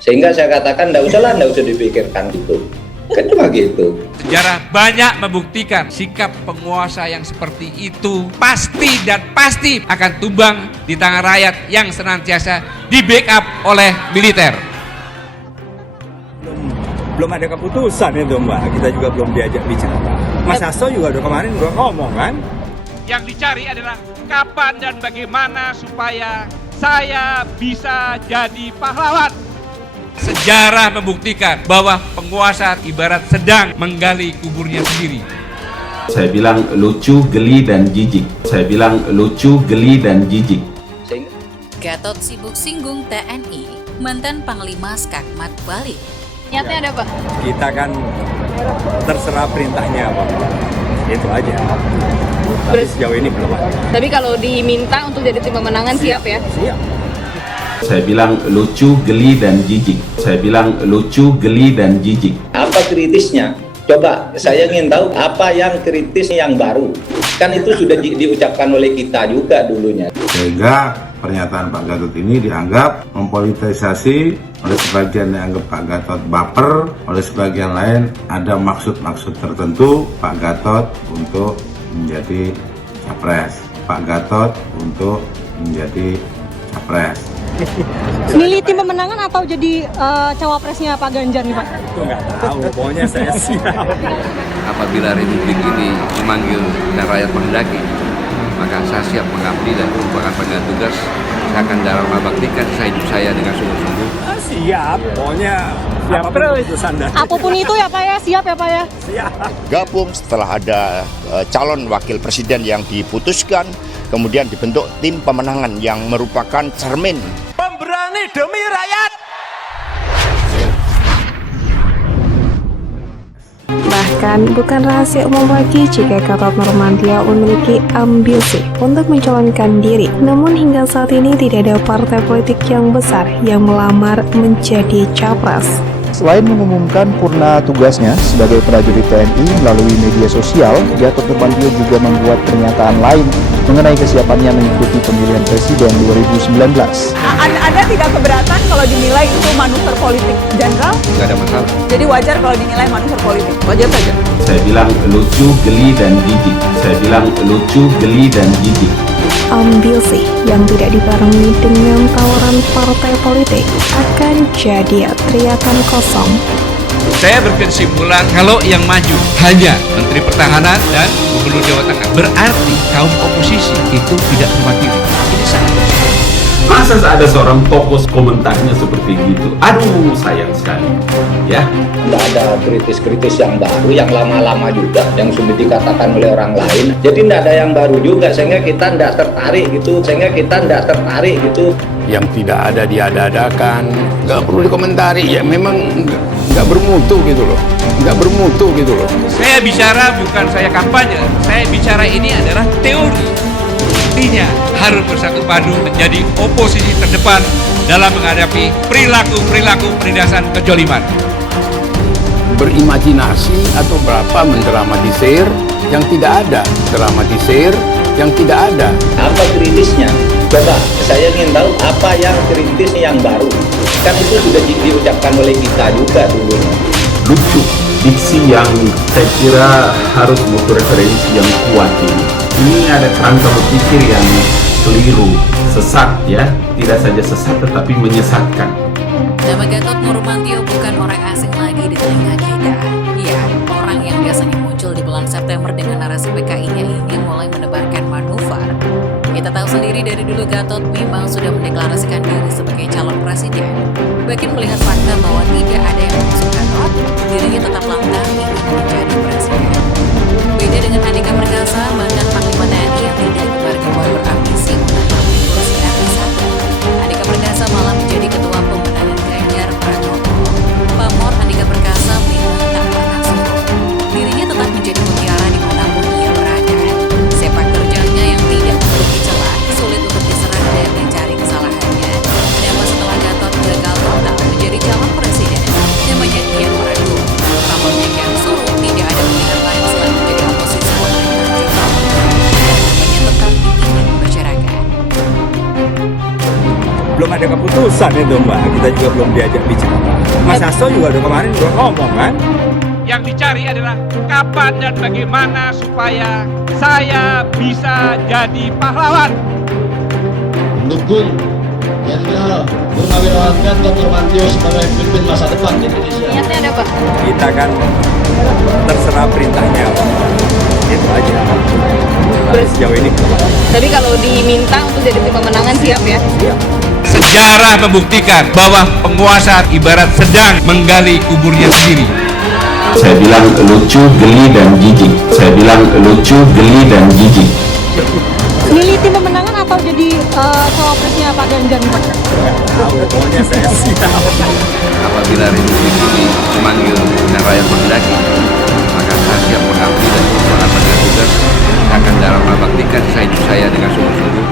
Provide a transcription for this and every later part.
Sehingga saya katakan nggak usah dipikirkan gitu. Kan cuma gitu. Sejarah banyak membuktikan sikap penguasa yang seperti itu pasti dan pasti akan tumbang di tangan rakyat yang senantiasa di backup oleh militer. Belum ada keputusan itu Mbak, kita juga belum diajak bicara. Mas Hasto juga udah kemarin udah ngomong kan. Yang dicari adalah kapan dan bagaimana supaya saya bisa jadi pahlawan. Sejarah membuktikan bahwa penguasa ibarat sedang menggali kuburnya sendiri. Saya bilang lucu, geli, dan jijik. Saya bilang lucu, geli, dan jijik. Gatot sibuk singgung TNI, mantan Panglima Skakmat balik. Niatnya ada Pak? Kita kan terserah perintahnya Pak. Itu aja. Tapi sejauh ini belum ada. Tapi kalau diminta untuk jadi tim pemenangan siap ya? Siap. Saya bilang lucu, geli, dan jijik. Saya bilang lucu, geli, dan jijik. Apa kritisnya? Coba saya ingin tahu apa yang kritis yang baru. Kan itu sudah diucapkan oleh kita juga dulunya. Sehingga pernyataan Pak Gatot ini dianggap mempolitisasi, oleh sebagian dianggap Pak Gatot baper, oleh sebagian lain ada maksud-maksud tertentu Pak Gatot untuk menjadi capres. Pak Gatot untuk menjadi capres. Milih tim pemenangan atau jadi cawapresnya Pak Ganjar nih Pak? Itu nggak tahu, pokoknya saya siap. Apabila Republik ini memanggil dan rakyat menghendaki, maka saya siap mengabdi dan merupakan panggilan tugas. Saya akan dharma baktikan hidup saya dengan sungguh-sungguh. Siap, pokoknya apapun keputusan dan Apapun itu ya Pak ya, siap ya Pak ya? siap. Gabung setelah ada calon wakil presiden yang diputuskan, kemudian dibentuk tim pemenangan yang merupakan cermin Pemberani demi rakyat. Bahkan bukan rahasia umum lagi jika Gatot Nurmantio memiliki ambisi untuk mencalonkan diri. Namun hingga saat ini tidak ada partai politik yang besar yang melamar menjadi capres. Selain mengumumkan purna tugasnya sebagai prajurit TNI melalui media sosial, Gatot Nurmantio juga membuat pernyataan lain mengenai kesiapannya mengikuti pemilihan presiden 2019. Anda tidak keberatan kalau dinilai itu manuver politik jenderal? Tidak ada masalah. Jadi wajar kalau dinilai manuver politik? Wajar saja? Saya bilang lucu, geli, dan jijik. Saya bilang lucu, geli, dan jijik. Ambisi yang tidak dibarengi dengan tawaran partai politik akan jadi teriakan kosong. Saya berkesimpulan kalau yang maju hanya Menteri Pertahanan dan Gubernur Jawa Tengah, berarti kaum oposisi itu tidak mewakili. Ini sangat berbahaya. Masa ada seorang tokoh komentarnya seperti gitu? Aduh, sayang sekali. Ya. Nggak ada kritis-kritis yang baru, yang lama-lama juga, yang sudah dikatakan oleh orang lain. Jadi nggak ada yang baru juga, sehingga kita nggak tertarik gitu. Yang tidak ada diada-adakan, nggak perlu dikomentari. Ya memang nggak bermutu gitu loh. Saya bicara bukan saya kampanye, saya bicara ini adalah teori. Intinya harus bersatu padu menjadi oposisi terdepan dalam menghadapi perilaku penindasan kejoliman. Berimajinasi atau berapa mendramatisir yang tidak ada, dramatisir yang tidak ada. Apa kritisnya? Coba saya ingin tahu apa yang kritis yang baru. Kan itu sudah diucapkan oleh kita juga dulunya. Lucu, diksi yang saya kira harus butuh referensi yang kuat ini. Ini ada kerangka berpikir yang keliru, sesat ya, tidak saja sesat tetapi menyesatkan. Nama Gatot Nurmantio bukan orang asing lagi di telinga kita. Ya, orang yang biasanya muncul di bulan September dengan narasi PKI-nya ini mulai menebarkan manuver. Kita tahu sendiri dari dulu Gatot memang sudah mendeklarasikan diri sebagai calon presiden. Bahkan melihat fakta bahwa tidak ada yang mengusung Gatot, dirinya tetap lantang ingin menjadi presiden. Beda dengan Andika Perkasa, mantan Panglima TNI yang tidak gembar-gembar berambisi menempati kursi RI 1. Andika Perkasa malah menjadi ketua pemenangan Ganjar Pranowo. Pamor Andika Perkasa memang tak pernah surut. Dirinya tetap menjadi mutiara dimanapun ia berada. Sepak terjangnya yang tidak memiliki celah, sulit untuk diserang dan dicari kesalahannya. Namun setelah Gatot gagal total menjadi calon presiden, namanya kian meradu. Pamornya kian surut, tidak ada pilihan lain selain menjadi oposisi pemerintahan Jokowi. Dan namanya tetap diingat masyarakat. Belum ada ada keputusan itu Mbak, kita juga belum diajak bicara. Mas Hasto juga udah kemarin udah ngomong kan. Yang dicari adalah kapan dan bagaimana supaya saya bisa jadi pahlawan. Mendukung Jenderal Purnawirawan Gatot Nurmantio sebagai pemimpin masa depan Indonesia. Niatnya ada Pak? Kita kan terserah perintahnya Pak. Itu aja. Sejauh ini. Tapi kalau diminta untuk jadi tim pemenangan siap ya? Siap. Sejarah membuktikan bahwa penguasa ibarat sedang menggali kuburnya sendiri. Saya bilang lucu, geli, dan jijik. Saya bilang lucu, geli, dan jijik. Milih tim pemenangan atau jadi cawapresnya Pak Ganjar? Pokoknya saya siap. Apabila Republik ini memanggil dan rakyat menghendaki, maka saya siap mengabdi dan melaksanakan tugas. Saya akan dalam membaktikan hidup saya dengan sungguh-sungguh.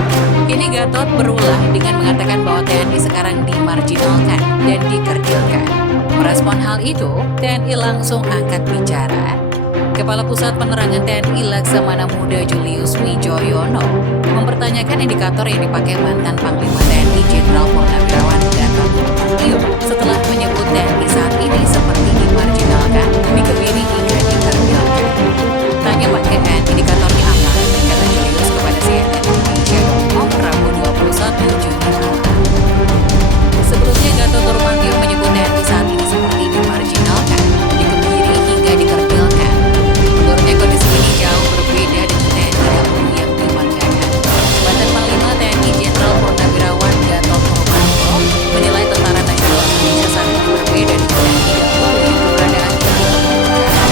Kini Gatot berulah dengan mengatakan bahwa TNI sekarang dimarginalkan dan dikerdilkan. Merespon hal itu, TNI langsung angkat bicara. Kepala Pusat Penerangan TNI Laksamana Muda Julius Wijoyono mempertanyakan indikator yang dipakai mantan Panglima TNI Jenderal Purnawirawan Gatot Nurmantio setelah menyebut TNI saat ini seperti dimarginalkan, dikebiri hingga dikerdilkan. Tanya Pak GN, indikatornya apa? Kata Julius kepada CNN Indonesia.com Rabu 21 Juni lalu. Sebelumnya Gatot Nurmantio menyebut TNI saat ini seperti dimarginalkan, dikebiri hingga dikerdilkan. Menurutnya kondisi ini jauh berbeda dengan TNI dahulu yang dibanggakan. Mantan Panglima TNI Jenderal Purnawirawan Gatot Nurmantio menilai Tentara Nasional Indonesia saat ini berbeda dengan TNI dahulu yang keberadaannya dibanggakan.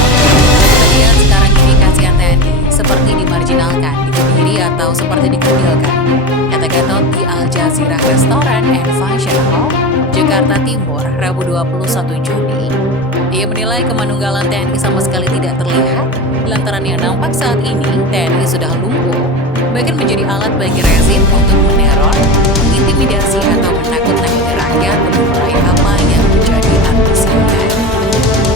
Kita lihat sekarang ini kasihan TNI seperti dimarginalkan, dikebiri atau seperti dikerdilkan, kata Gatot di Al Jazeera Restoran and Function Hall, Jakarta Timur, Rabu 21 Juni. Ia menilai kemanunggalan TNI sama sekali tidak terlihat, lantaran yang nampak saat ini TNI sudah lumpuh, bahkan menjadi alat bagi rezim untuk meneror, mengintimidasi atau menakut-nakuti rakyat mengenai apa yang menjadi ambisinya.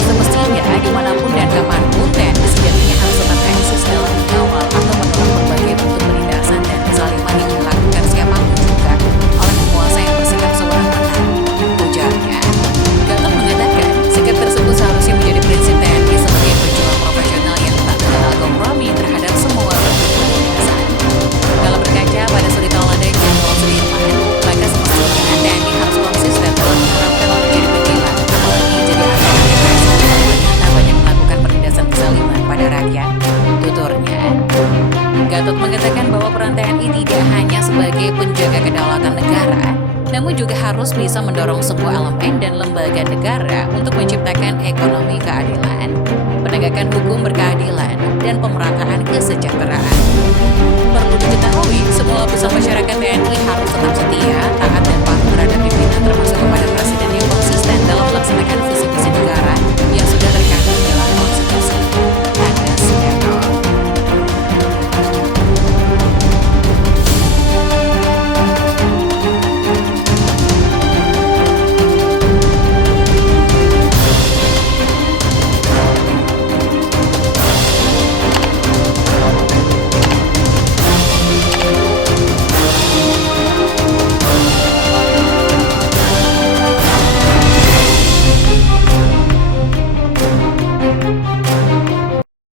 Semestinya dimanapun dan kapanpun TNI sejatinya harus tetap eksis dalam mengawal atau menolak berbagai bentuk penindasan dan kezaliman yang dilakukan siapapun juga oleh penguasa yang bersikap sewenang-wenang, ujarnya. Gatot mengatakan sikap tersebut seharusnya menjadi prinsip TNI sebagai pejuang profesional yang tak mengenal kompromi terhadap semua bentuk penindasan. Kalau berkaca pada suri tauladan Jenderal Sudirman, maka semestinya TNI harus konsisten dalam menerapkan menjadi penjilat, apalagi jadi anggota represi yang ternyata banyak melakukan penindasan kezaliman pada rakyat, tuturnya. Gatot mengatakan bahwa peran TNI tidak hanya sebagai penjaga kedaulatan negara, namun juga harus bisa mendorong semua elemen dan lembaga negara untuk menciptakan ekonomi keadilan, penegakan hukum berkeadilan, dan pemerataan kesejahteraan. Perlu diketahui, semua lapisan masyarakat TNI harus tetap setia